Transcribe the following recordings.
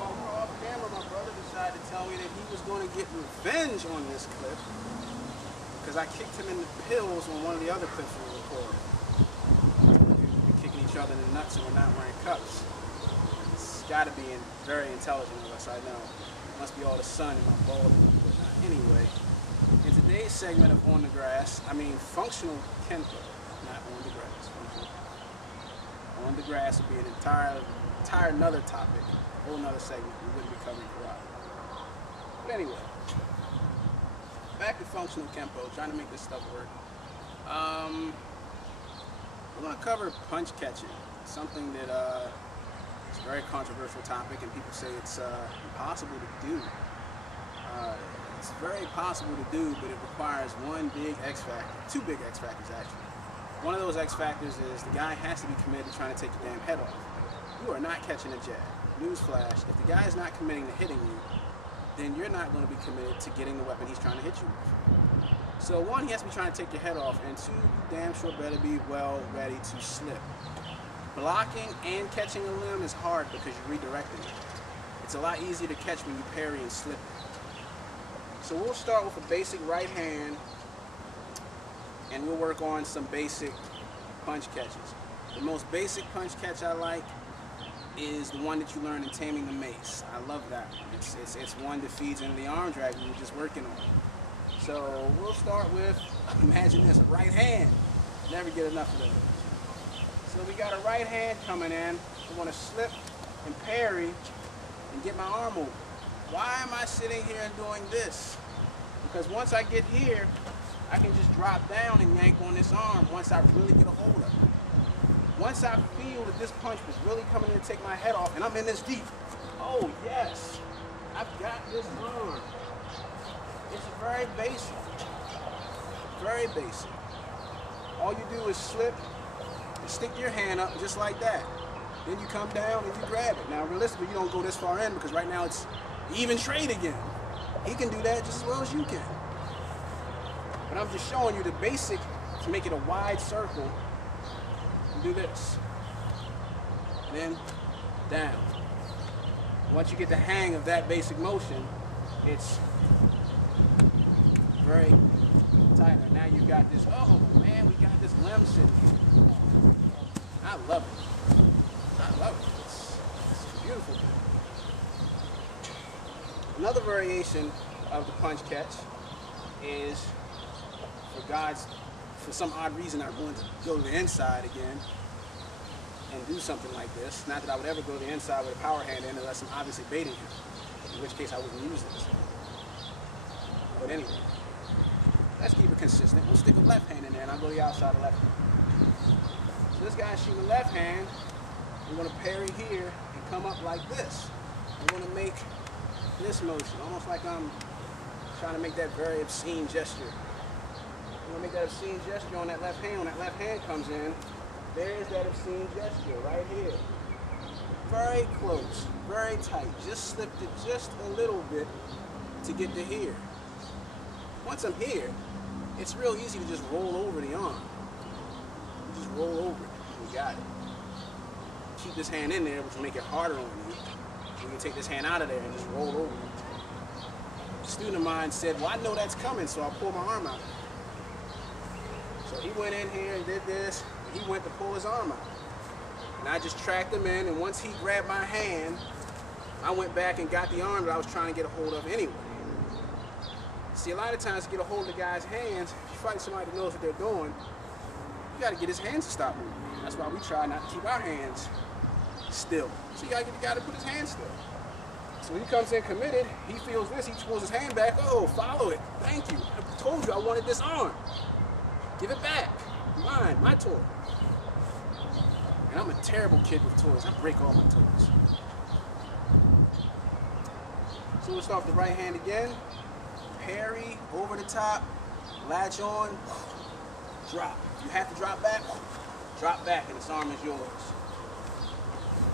while we're off camera, my brother decided to tell me that he was going to get revenge on this clip because I kicked him in the pills on one of the other clips we recorded. We're kicking each other in the nuts and we're not wearing cups. It's got to be very intelligent of us, I know. It must be all the sun in my bald and whatnot. Anyway, in today's segment of On the Grass, I mean functional Kenpo, not on the grass. Functional. On the grass would be an entire another topic, a whole another segment we wouldn't be covering karate. But anyway, back to functional Kenpo, trying to make this stuff work. We're going to cover punch catching, something that it's a very controversial topic and people say it's impossible to do. It's very possible to do, but it requires one big X factor, two big X factors actually. One of those X factors is the guy has to be committed to trying to take your damn head off. You are not catching a jab. Newsflash, if the guy is not committing to hitting you, then you're not going to be committed to getting the weapon he's trying to hit you with. So one, he has to be trying to take your head off, and two, you damn sure better be well ready to slip. Blocking and catching a limb is hard because you're redirecting it. It's a lot easier to catch when you parry and slip it. So we'll start with a basic right hand, and we'll work on some basic punch catches. The most basic punch catch I like is the one that you learn in Taming the Mace. I love that one. It's one that feeds into the arm drag we were just working on. So we'll start with, imagine this, a right hand. Never get enough of those. So we got a right hand coming in. I want to slip and parry and get my arm over. Why am I sitting here and doing this? Because once I get here, I can just drop down and yank on this arm once I really get a hold of it. Once I feel that this punch was really coming in to take my head off and I'm in this deep, oh yes, I've got this arm. It's very basic, very basic. All you do is slip and stick your hand up just like that. Then you come down and you grab it. Now realistically, you don't go this far in because right now it's even trade again. He can do that just as well as you can. But I'm just showing you the basic to make it a wide circle. You do this. And then down. Once you get the hang of that basic motion, it's very tight. Now you've got this, oh man, we got this limb sitting here. I love it. I love it. It's a beautiful thing. Another variation of the punch catch is, for some odd reason, I'm going to go to the inside again and do something like this. Not that I would ever go to the inside with a power hand in unless I'm obviously baiting him, in which case I wouldn't use this. But anyway, let's keep it consistent. We'll stick a left hand in there and I'll go to the outside of left hand. So this guy's shooting the left hand. We're going to parry here and come up like this. I'm going to make this motion, almost like I'm trying to make that very obscene gesture. I'm going to make that obscene gesture on that left hand. When that left hand comes in, there's that obscene gesture right here. Very close, very tight. Just slipped it just a little bit to get to here. Once I'm here, it's real easy to just roll over the arm. Just roll over it. We got it. Keep this hand in there, which will make it harder on you. You can take this hand out of there and just roll over it. A student of mine said, well, I know that's coming, so I'll pull my arm out. So he went in here and did this, and he went to pull his arm out. And I just tracked him in, and once he grabbed my hand, I went back and got the arm that I was trying to get a hold of anyway. See, a lot of times to get a hold of the guy's hands, if you fight somebody that knows what they're doing, you got to get his hands to stop moving. That's why we try not to keep our hands still. So you got to get the guy to put his hands still. So when he comes in committed, he feels this, he pulls his hand back. Oh, follow it. Thank you. I told you I wanted this arm. Give it back. Mine, my toy. And I'm a terrible kid with toys. I break all my toys. So we'll start with the right hand again. Parry, over the top, latch on, drop. If you have to drop back and this arm is yours.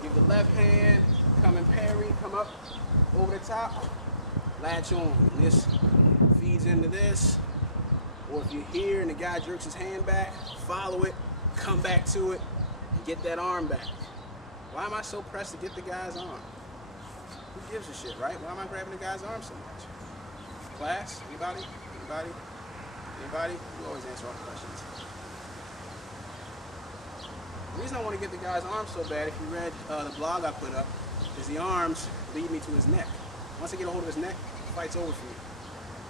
Give the left hand, come and parry, come up, over the top, latch on. And this feeds into this. Or if you're here and the guy jerks his hand back, follow it, come back to it, and get that arm back. Why am I so pressed to get the guy's arm? Who gives a shit, right? Why am I grabbing the guy's arm so much? Class? Anybody? Anybody? Anybody? You always answer all the questions. The reason I want to get the guy's arm so bad, if you read the blog I put up, is the arms lead me to his neck. Once I get a hold of his neck, the fight's over for me.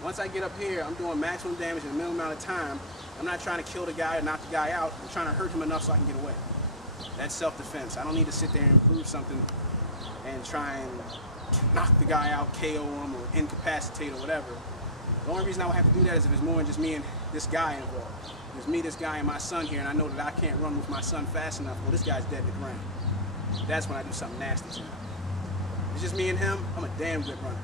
Once I get up here, I'm doing maximum damage in a minimum amount of time. I'm not trying to kill the guy or knock the guy out. I'm trying to hurt him enough so I can get away. That's self-defense. I don't need to sit there and improve something and try and knock the guy out, KO him, or incapacitate or whatever. The only reason I would have to do that is if it's more than just me and this guy involved. There's me, this guy, and my son here, and I know that I can't run with my son fast enough. Well, this guy's dead in the ground. That's when I do something nasty to him. If it's just me and him, I'm a damn good runner.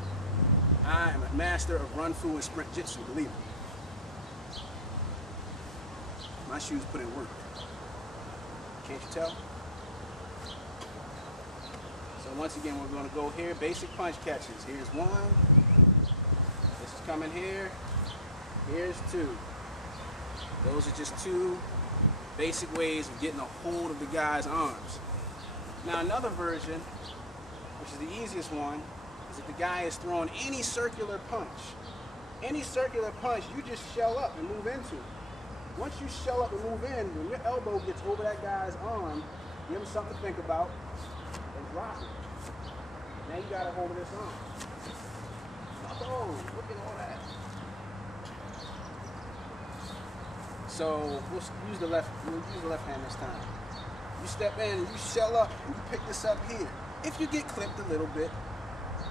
I am a master of run, fu, and sprint jitsu, believe me. My shoes put in work. Can't you tell? So once again, we're going to go here, basic punch catches. Here's one. This is coming here. Here's two. Those are just two basic ways of getting a hold of the guy's arms. Now another version, which is the easiest one, is if the guy is throwing any circular punch. Any circular punch, you just shell up and move into. Once you shell up and move in, when your elbow gets over that guy's arm, give him something to think about, and drop it. Now you got a hold of this arm. Oh, look at all that. So we'll use the left hand this time. You step in and you shell up and you pick this up here. If you get clipped a little bit,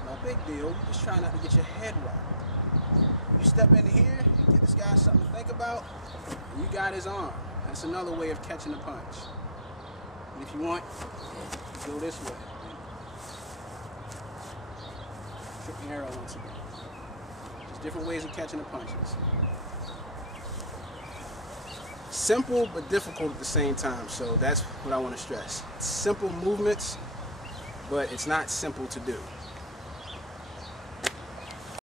no big deal. You're just trying not to get your head whacked. You step in here, you give this guy something to think about, and you got his arm. That's another way of catching a punch. And if you want, you go this way. Tripping arrow once again. Just different ways of catching the punches. Simple but difficult at the same time, so that's what I want to stress. Simple movements, but it's not simple to do.